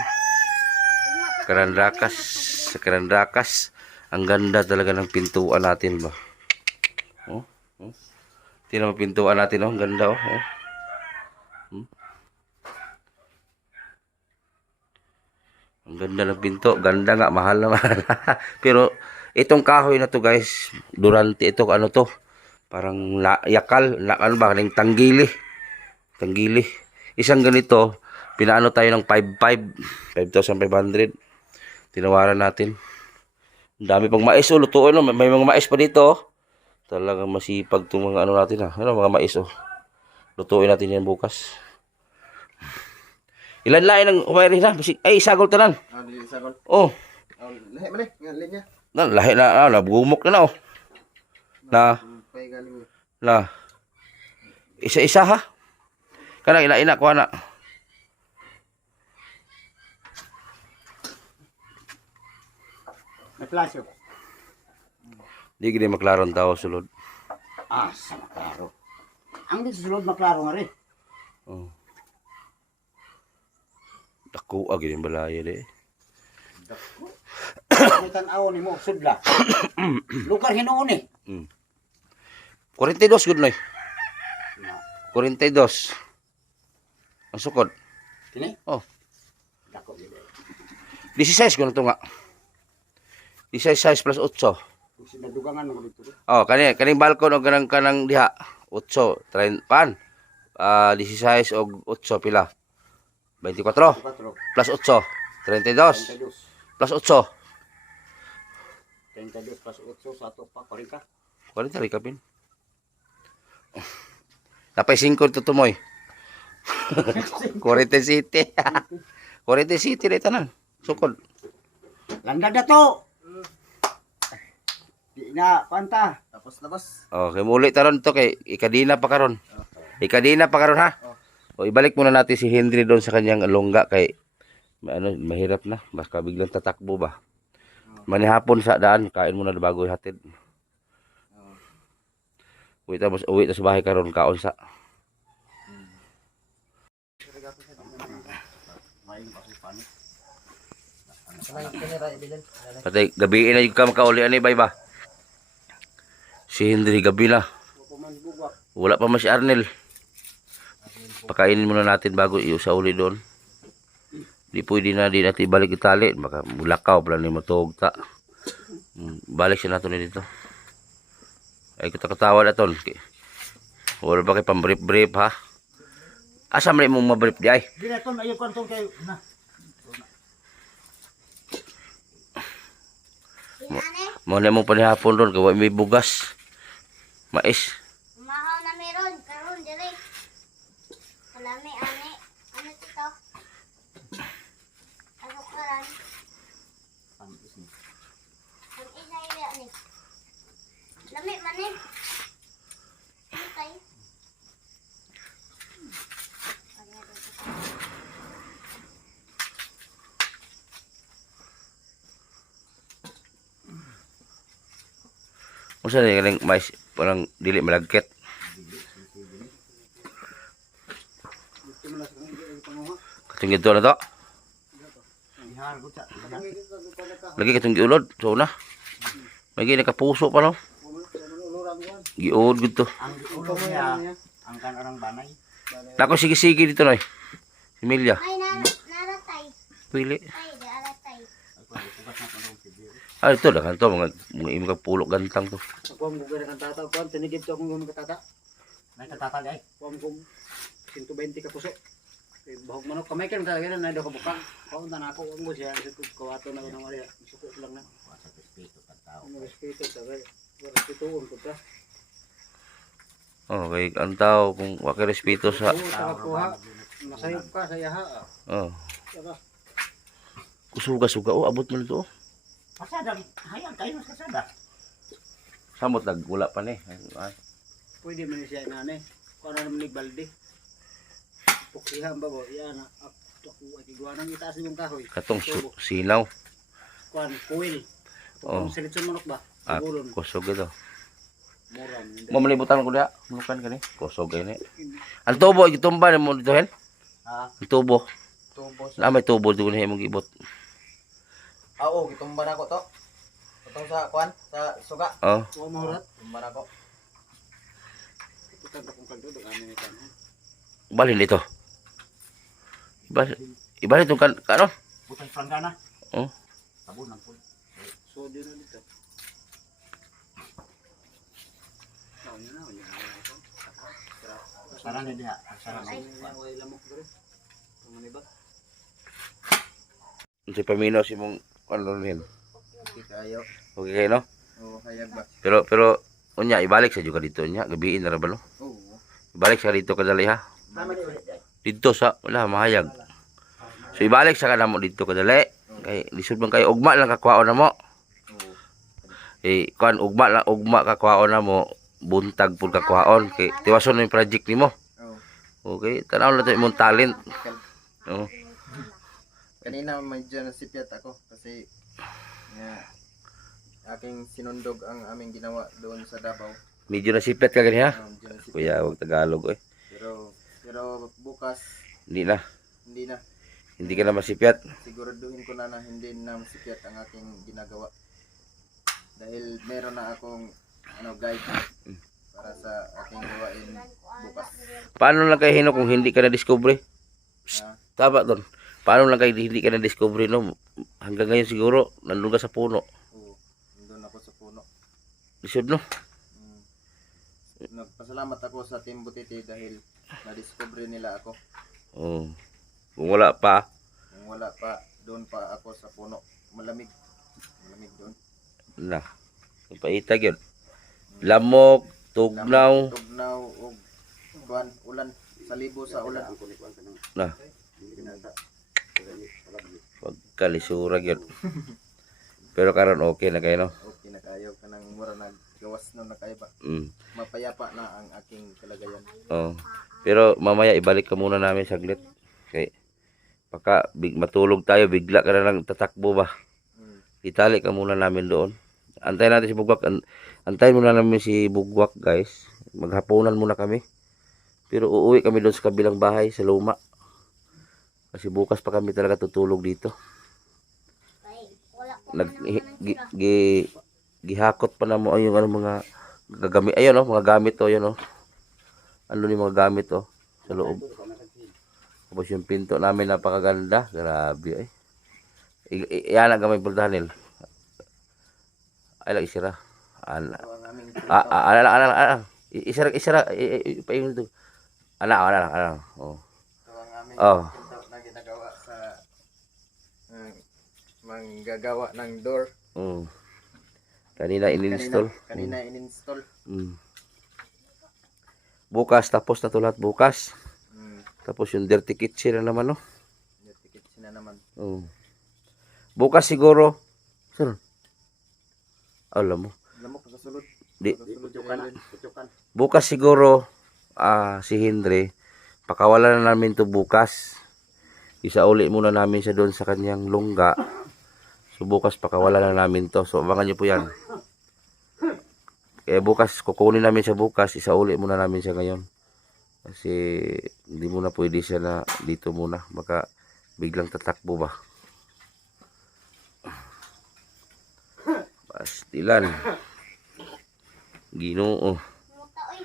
Karandakas. Sa Karandakas. Ang ganda talaga ng pintuan natin ba. Oh. Oh. Tingnan mo pintuan natin oh. Ang ganda oh. Oh. Ang ganda ng pinto. Ganda nga. Mahal na mahal. Pero itong kahoy na to guys. Durante ito ano to. Parang yakal. Ano ba? Tanggili. Tanggili. Isang ganito. Pinaano tayo ng 5,500. Tinawaran natin. Ang dami pang mais oh. Lutuin oh. May mga mais pa dito oh. Talagang masipag itong mga ano natin ha. Ano mga mais oh. Lutuin natin yan bukas. Ilan lain ang umayari na? Ay, isagol tanan. Dili sagol. Oh. Lahi man eh, nga linya. Lahi na, nabugumok na na oh. Pay galing. Na. Isa-isa ha. Kana ina kuha na. May plasyo. Di gini maklaron tao sulod. Sa maklaro. Ang disulod maklaro nga rin. Oh. Dako agi din balaya de. May tanaw ni mo, sudla. Lugar hinuon eh. 42 good noy. 42. Ang sukod. Kini? Oh. Dako gid. 16 gud to nga. 16 plus 8. Kung sinadugangan mo dito. Oh, kaning balkon o kanang diha 8 30 pan. 16 og 8 pila. 24 4. plus 8 32 32. plus 8 32 plus 8 sa ato pa 40. 40 rin kapin. Napay 5 to tumoy. 40 city. 40 city rin tanan. Sukod. Langga na to. Di na panta. Tapos na boss. Okay, muli taron to kay ikadina pa karon. Ikadina pa karon ha. O ibalik muna natin si Henry doon sa kanyang longga kay mahirap na. Baka biglang tatakbo ba. Manihapon sa daan, kain muna bago ihatid. Uwi ta sa bahay karon kaon sa. Patay gabi na yung kamakauli ani bay ba. Si Henry gabi na. Wala pa mas si Arnel. Pakainin muna natin bago iusa uli doon. Di pwede na di natin balik itali. Baka bulakaw pala ni matog ta. Balik siya natin dito. Ay katawa na ton. Wala ba kay pambrief-brief ha? Asa man mong mabrief di ay? Di na ton ayo kantong kay na. Mo na mong panihapon doon kaya may bugas. Mais. Mahaw na meron, karon dire. Kalami ani, ano to? Ano karan? Ang isa ila ni. Lami man ni. Okay. Unsa ni galing mais parang dili malagkit. Gusto mo lang sa kanila panguha. Katong gito na to. Ihar ko sa. Lagi katong giulod so na. Lagi nakapuso pa no. Ulurang yan. Giud gud to. Ang ulo niya, ang kanarang banay. Nako sige dito noy. Emilia. Ay, naratay. Pili. Ay, naratay. Ah ito dah kanto mga imong pulok gantang to. Ako ang gugay ng tata. Kuan, tinigib to akong gumang katata. May katatag ay. Kuan kong 120 ka puso. Bahog manok kamay kan talaga na do ka bukang. Kuan na ako ang mo siya sa kawato na nang wala. Suko lang na. Sa respeto pag tao. Ang respeto tagay. Respetuon ko ta. Oh, kay antaw kung wa kay respeto sa Oo, kuha. Masayop ka sa yaha. oh. Saka Kusuga-suga oh abot man to. Pasada, hayang kayo sa sada. Samot lag wala pa ni. pwede man siya inane. Kuan na naman ni balde. Puksihan ba bo? Yan ako ay iguanang itaas yung kahoy. Katong sinaw. Kuan kuil. Oh. Kung selitsyon manok ba? Ah, Bulon. kusog ito. Moram. Mo malibutan ko diha. Mulukan kani. Kusog gani. Ang tubo gitumba mo dito hen. Ha? Ang tubo. Tubo Na may tubo dito ni imong gibot. Oo, gitumba na ko to. Itong sa kuan, sa suga. Oh. Kuha mahurat. Tumba na ko. Ito tanda kong kaldo. Dagani ni kan. Balhin dito. Ibalik itong ano? Butang planggana. Oh. Sabon ng pul. So di na dito. Yun na. Sarang na diha. Sarang Ay. na. Ay lamok dito. Manibak. Si paminaw si mong ano rin. Kayo. Okay kayo no? Oo, hayag ba? Pero unya ibalik sa juga dito nya gabiin na ra ba no? Oo. Ibalik sa dito kadali ha. Tama ni ulit. Dito sa wala mahayag. So ibalik sa kanamo dito kadali. Kay lisod man kayo ugma lang kakwaon na mo. Oo. Kuan ugma kakwaon na mo buntag pud kakwaon kay tiwason yung project nimo. Oo. Okay, tanaw na to imong talent. Oh. Kanina medyo nasipyat ako kasi aking sinundog ang aming ginawa doon sa Davao. Medyo nasipet ka gani ha. Medyo nasipyat. Kuya, wag Tagalog eh. Pero bukas Hindi na. hindi na. Hindi ka na masipyat. Siguraduhin ko na hindi na masipyat ang aking ginagawa. Dahil meron na akong guide para sa aking gawain bukas. Paano lang kayo hino kung hindi ka na-discover? Ha? Tama doon. Paano lang kayo hindi ka na-discover no? Hanggang ngayon siguro nandun ka sa puno. Oo, nandun ako sa puno. Lisod no? Nagpasalamat ako sa Team Butiti dahil na-discover nila ako. Oh. Kung wala pa, Kung wala pa, doon pa ako sa puno. Malamig. Malamig doon. na. Paitag yun. Lamok, tugnaw. Tugnaw o buwan, ulan. Sa libo sa ulan. Na. Pagkalisurag yun. Pero karon okay na kayo no? Okay na kayo. Kanang mura naggawas no na kayo ba? Mm. Mapayapa na ang aking kalagayan. Oh. Pero mamaya ibalik ka muna namin saglit. Okay. Baka matulog tayo, bigla ka na lang tatakbo ba? Itali ka muna namin doon. Antayin natin si Bugwak. Antayin muna namin si Bugwak guys. Maghapunan muna kami. Pero uuwi kami doon sa kabilang bahay sa luma. Kasi bukas pa kami talaga tutulog dito. Ay, wala ko Nag naman gi, gi, gihakot pa na mo ay yung ano mga gagamit. Ayun oh, mga gamit to, ayun oh. Ano ni mga gamit oh sa loob. Tapos yung pinto namin napakaganda. Grabe ay. Iyan ang gamay Daniel. Ay lang isira. Ana. So, ang aming Ana. Isira. Paingin to. Ana. Oh. So, ang aming Oh. pinto na ginagawa sa manggagawa ng door. Kanina in-install. Kanina in-install. Bukas tapos na to lahat bukas. Mm. Tapos yung dirty kitchen na naman no. Tikit sila naman. Bukas siguro. Sir. Alam mo. Lamok sa sulod. Di. Putukan. Bukas siguro si Hindre pakawalan na namin to bukas. Isauli muna namin siya doon sa kanyang lungga. So bukas pakawalan na namin to. So abangan niyo po yan. Kaya bukas, kukunin namin siya bukas. Isauli muna namin siya ngayon. Kasi hindi muna pwede siya na dito muna. Baka biglang tatakbo ba. Pastilan. Ginoo. Muta oy.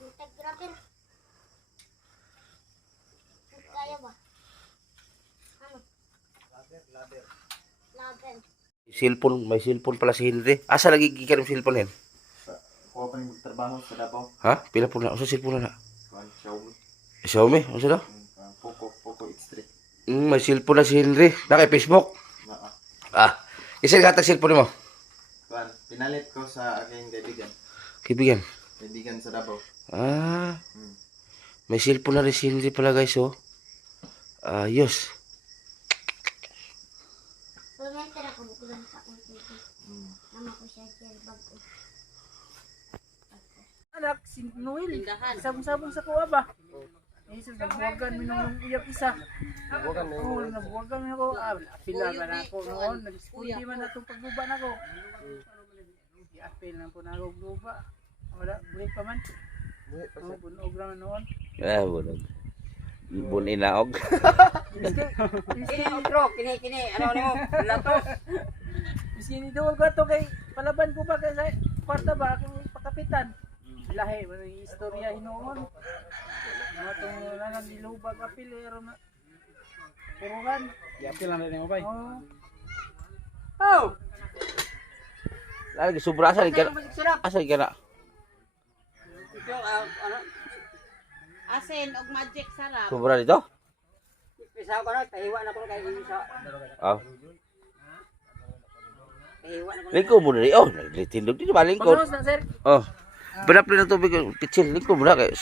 Muta grabe. Kaya ba? Ano? Laber. Cellphone, may cellphone pala si Henry. Asa lagi gikan yung cellphone hen? Kuha pa rin magtrabaho sa Davao. Ha? Pila po na? Asa cellphone na? Kuha, Xiaomi. Xiaomi? Asa daw? Poco X3. May cellphone na si Henry. Naka Facebook. Na, Isa gatag cellphone mo. kuha, pinalit ko sa aking kaibigan. Kaibigan. Kaibigan sa Davao. Hmm. May cellphone na rin si Henry pala guys, oh. Ayos. Pulmente na ko bukulan sa akong TV. Nama ko siya share bag ko. Anak, si Noel. Sabong-sabong sa kuha ba? Isa, nagbuwagan mo nung iyang isa. Nagbuwagan mo? Oo, nagbuwagan mo ako. Pila ba na ako noon? Nag-spundi man na itong pagbuba na ko. I-apil na po na ako guba. Wala, buhay pa man. Oo, bunog naman noon. Bunog. Buninaog. Kini outro, kini, ano mo, latos. Miskin idol ko ito kay palaban ko ba kay sa kwarta ba akong pakapitan. Lahi, ano yung istorya hinoon. Mga itong langan nilubag apil, aron na. Puruhan. I-apil lang rin mo bay. Oo. Oh! Lagi sobra asa ka na? Asa ka na? Ito, ano? Asin og magic sarap. Sobra dito? Isa ko na, kahiwa na ko kay isa. Kahiwa na ko. Lingko mo na rin. Oh, nagtindog dito ba lingko? Pagkaros na, sir. Oh. Pinapli ng tubig. Kitchen. Lingko mo na kayo.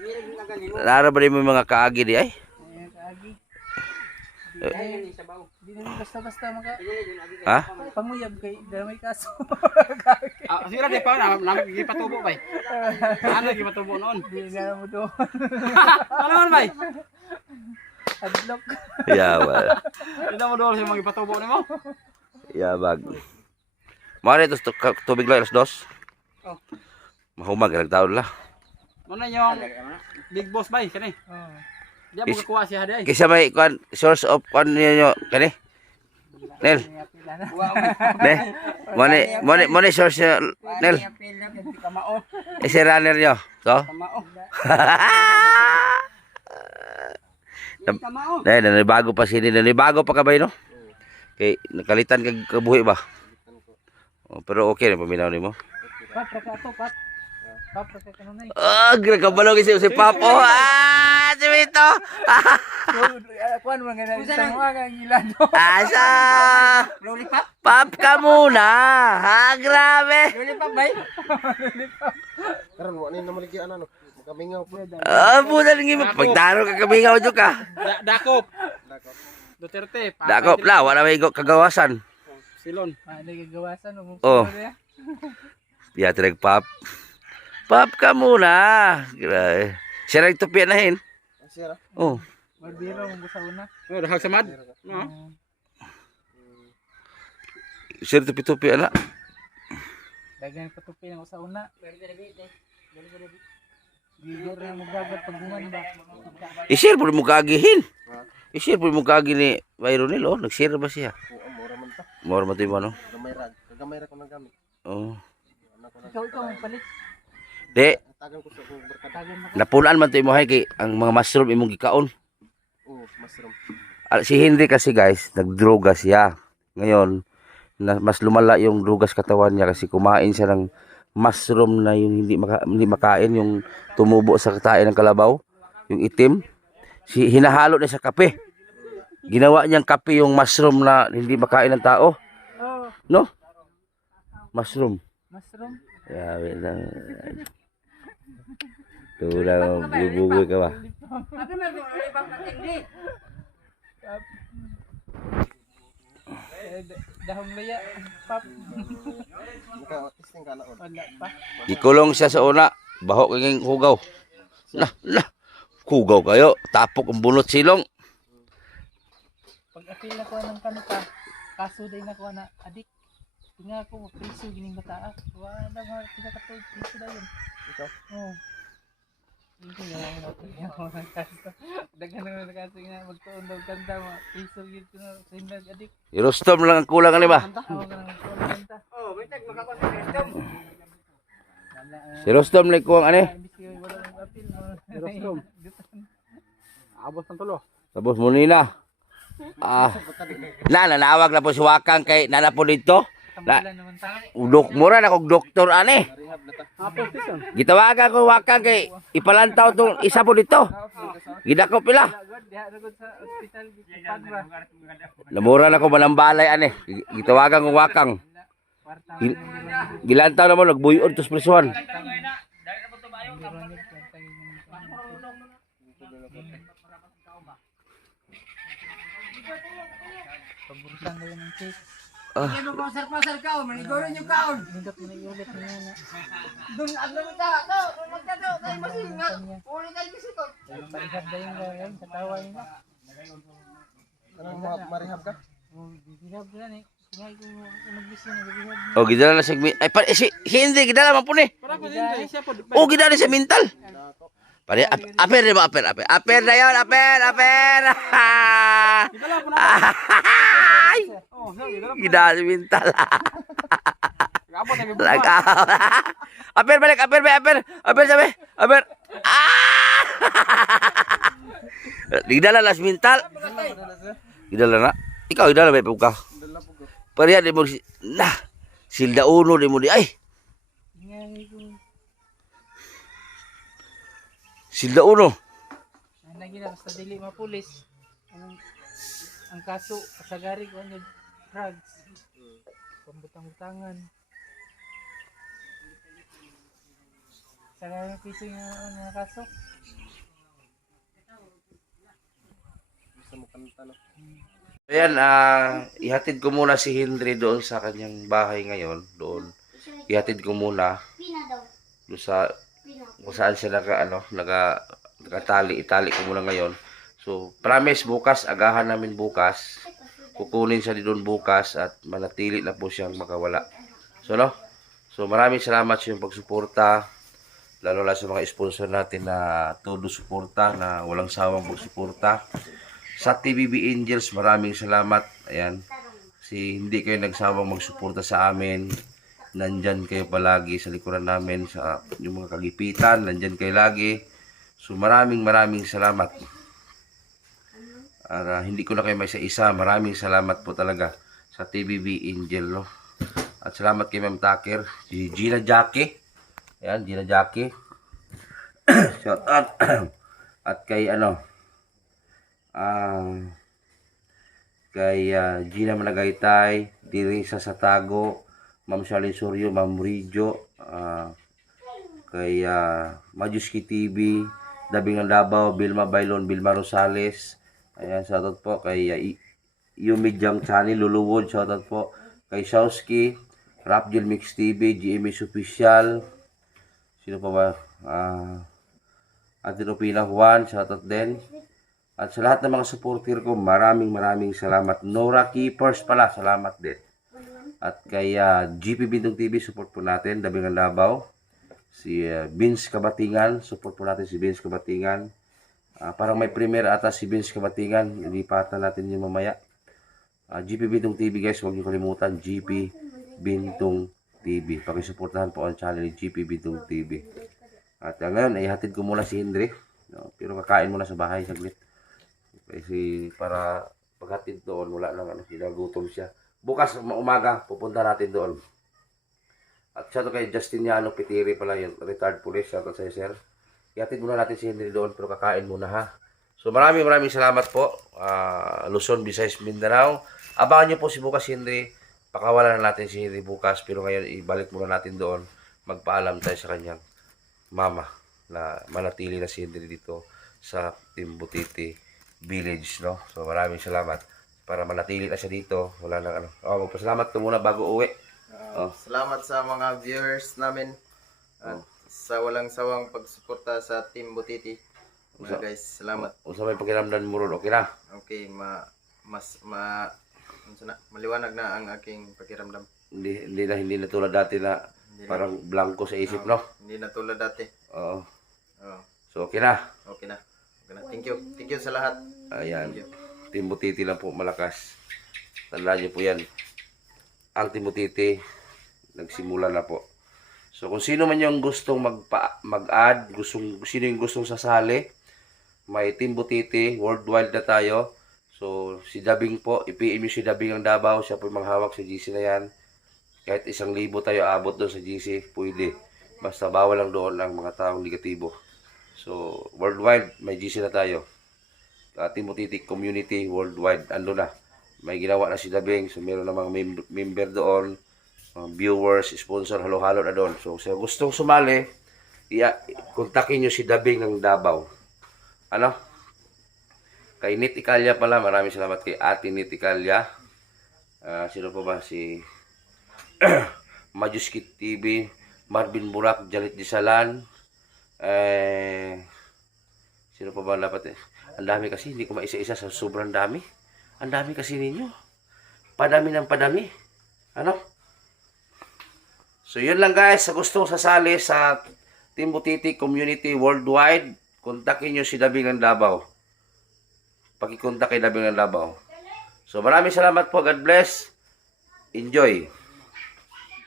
Mirag na ganin mo. Lara ba rin mo yung mga kaagi di ay? Ayan, kaagi. Dahil ni sabaw. Hindi naman basta-basta maka... Ha? Panguyab kay damay kaso. Sira di pa namin gipatubo bay. Ano gipatubo noon? Hindi na mo doon. Ano man bay? Adlock. Yabag. Ito mo doon sa mga gipatubo nimo. Yabag. Mga rin ito tubig lang alas 2. Oh. Mahumag. Nagtaon lang. Ano yung big boss bay kani? Oo. Di mo kuha siya hadi ay. Kisa may kuan, source of kuan ninyo. Kani? Nel. Ne? Money source nyo. Nel. Kamao. Isi runner nyo. So? Kamao. Nam- Kamao. Dahil nanibago pa sini. Nanibago pa ka ba no? Kay nakalitan kag kabuhi ba? Oh, pero okay na paminaw nimo. Pap, raka to, pap. Pap, raka ka nunay. Ginagabalog si Papo. Si Vito. Kuan mo nga na isang mga kang ilan. Asa? Lollipop. Pap ka muna. Grabe. Lollipop bay. Karon mo ni namaligyan ano, makamingaw po. Puta nang pagtaro ka kabingaw jud ka. Dakop. Duterte. Dakop la, wala may kagawasan. Silon. Nagagawasan mo. Oh. Biya trek Pap. Pap ka muna. Grabe. Siya rin ito piyanahin. Sira. Oh. Barbero mo sa una. Oh, dahag samad. No. Siya rin tupi-tupi ana. Dagan patupi na ko sa una. Gigor na mo gagat pagbuman ba. I-share po mo kaagihin. I-share po mo kaagi ni Byronel. Oh, nag-share ba siya? Oo, mura man ta. Mora mo ito ano? Gamay ra ko nang gamit. Oh. Ikaw ang palit. De, Tagan ko sa akong barkada. Tagan mo. napunan man ito mo kay ang mga mushroom imong gikaon. Oo, mushroom. Si Henry kasi guys, nagdroga siya. Ngayon, mas lumala yung drugas katawan niya kasi kumain siya ng mushroom na yung hindi makain, yung tumubo sa katain ng kalabaw, yung itim. Hinahalo na sa kape. Ginawa niyang kape yung mushroom na hindi makain ng tao. Oh, No? Mushroom. mushroom. Yeah, wait lang. Tula, bubugoy ka ba? Abi man lollipop na hindi. Dahong laya. Pap. Maka-testing ka na on. Wala pa. Gikulong siya sa una. Baho kaging hugaw. Hugaw kayo. Tapok ang bunot silong. Pag apil na ko ng kanita, kaso din ako na adik. Tinga ko piso gining bata. Wala nga pinakatulog piso na yun. Ikaw? Oo. Hindi nga lang natin yung kaso. Dagan na kaso nga magtuon daw ganda mga piso gito na sindag adik. Irostom lang ang kulang ani ba? Ako ka nang magtuon ganda. Oh, bitag makapasok sa system. Si Rostom lang kuwang ani. Imbis wala nang apil. Rostom. Abot ng tulo. Tapos muli na. Nanawag na po si Wakang kay nana po dito. Tambulan naman ta. Udok mura na kog doktor ani. Apos station. Gitawagan ko Wakang kay ipalantaw tong isa po dito. Gidako pila. Agad diha ragod sa ospital Padra. Namura na ko manambalay ani. Gitawagan ko Wakang. Kwarta. Gilantaw naman nagbuyon tos prisuan. Paburusan daw ng cake. Kaya mo pasar-pasar ka, manigoron yung kaon. Nindot mo na iulit niya na. Doon agad mo ta, doon magdado, kayo masingat. Uli kayo bisito. Parihab daw yung gawin. Katawa niya. Marihab ka? Bibihab na ni. Singay ko nagbisi na bibihab. Oh, gidala na sa ay si hindi gidala man po ni. Para ko din siya po. Oh, gidala sa mental. Pare aper di ba aper. Aper na yon, aper. Oh, sabi dala. Gidala sa mental. Abot na bibuhat. Lagaw. Aper balik, aper sabi. Aper. Gidala las mental. Gidala na. Ikaw gidala ba ka? Pariya di mo na. Silda uno di mo di ay. Singay ko. Silda uno. Lagi na basta dili mapulis. Ang kaso kasagari ko ano drugs. Pambutang-butangan. Sagari ng piso yung mga kaso. Ayan, ihatid ko muna si Henry doon sa kanyang bahay ngayon. Doon. Ihatid ko muna Pina daw. doon sa Pina. kung saan siya itali ko muna ngayon. So, promise bukas, agahan namin bukas. Kukunin siya doon bukas at manatili na po siyang makawala. So, no? So, maraming salamat sa iyong pagsuporta. Lalo na sa mga sponsor natin na todo suporta, na walang sawang pagsuporta. Sa TBB Angels, maraming salamat. Ayan. Kasi hindi kayo nagsawang magsuporta sa amin. Nandyan kayo palagi sa likuran namin, sa yung mga kagipitan, nandyan kayo lagi. So maraming salamat. Hindi ko na kayo may isa. Maraming salamat po talaga sa TBB Angel, no? At salamat kay Ma'am Taker, si Gina Jackie. Ayan, Gina Jackie. Shout out. At kay kay Gina Managaytay, Dirisa Satago, Ma'am Charlene Suryo, Ma'am Rijo, kay Majuski TV, Dabingan Davao, Bilma Bailon, Bilma Rosales. Ayan, shoutout po kay Yumi Jang Channel, Luluwod, shoutout po kay Shawski, Rapjel Mix TV, GMS Official. Sino pa ba? Atin Opina Juan, shoutout din. At sa lahat ng mga supporter ko, maraming salamat. Nora Keepers pala, salamat din. At kay GP Bintong TV, support po natin, Dabingan Davao. Si Vince Kabatingan, support po natin si Vince Kabatingan. Parang may premiere ata si Vince Kabatingan, ilipatan natin yung mamaya. GP Bintong TV guys, huwag niyo kalimutan, GP Bintong TV. Pakisuportahan po ang channel ni GP Bintong TV. At ngayon, ay hatid ko muna si Henry. No, pero kakain muna sa bahay saglit. Kasi para paghatid doon, wala nang ginagutom siya. Bukas umaga, pupunta natin doon. At siya to kay Justiniano Pitiri pala yung retired police. Siya to sa sir. Ihatid muna natin si Henry doon, pero kakain muna ha. So maraming salamat po. Luzon, Visayas, Mindanao. Abangan nyo po si bukas si Henry. Pakawalan na natin si Henry bukas. Pero ngayon, ibalik muna natin doon. Magpaalam tayo sa kanyang mama na manatili na si Henry dito sa Timbutiti Village, no? So maraming salamat para manatili na siya dito. Wala nang magpasalamat ka muna bago uwi. Salamat sa mga viewers namin at sa walang sawang pagsuporta sa Team Butiti. Mga guys, salamat. Unsa may pakiramdam mo ron, okay na? Okay, maliwanag na ang aking pakiramdam. hindi na tulad dati na parang blanco sa isip, no? Hindi na tulad dati. Oo. Oh, So, okay na. okay na. Okay na. Thank you. Thank you sa lahat. Ayan. Thank you. Team Butiti lang po malakas. Tandaan niyo po yan. Ang Team Butiti, nagsimula na po. So, kung sino man yung gustong mag-add, sino yung gustong sasali, may Team Butiti, worldwide na tayo. So, si Dabing po, i-PM yung si Dabing ang Davao, siya po yung manghawak sa GC na yan. Kahit 1,000 tayo abot doon sa GC, pwede. Basta bawal lang doon ang mga taong negatibo. So, worldwide, may GC na tayo. Team Butiti community worldwide, ando na. May ginawa na si Dabing, so meron namang member doon, viewers, sponsor, halo-halo na doon. So, sa gustong sumali, kontakin nyo si Dabing ng Davao. Ano? Kay Nit Icalya pala, maraming salamat kay Ate Nit Icalya. Sino pa ba? Si Majuskit TV, Marvin Burak, Jalit Disalan. Sino pa ba dapat eh? Ang dami kasi, hindi ko maisa-isa sa sobrang dami. Ang dami kasi ninyo. Padami ng padami. Ano? So, yun lang guys. Sa gustong sasali sa Team Butiti Community Worldwide, kontakin nyo si Dabing ng Davao. Pakikontak kay Dabing ng Davao. So, maraming salamat po. God bless. Enjoy.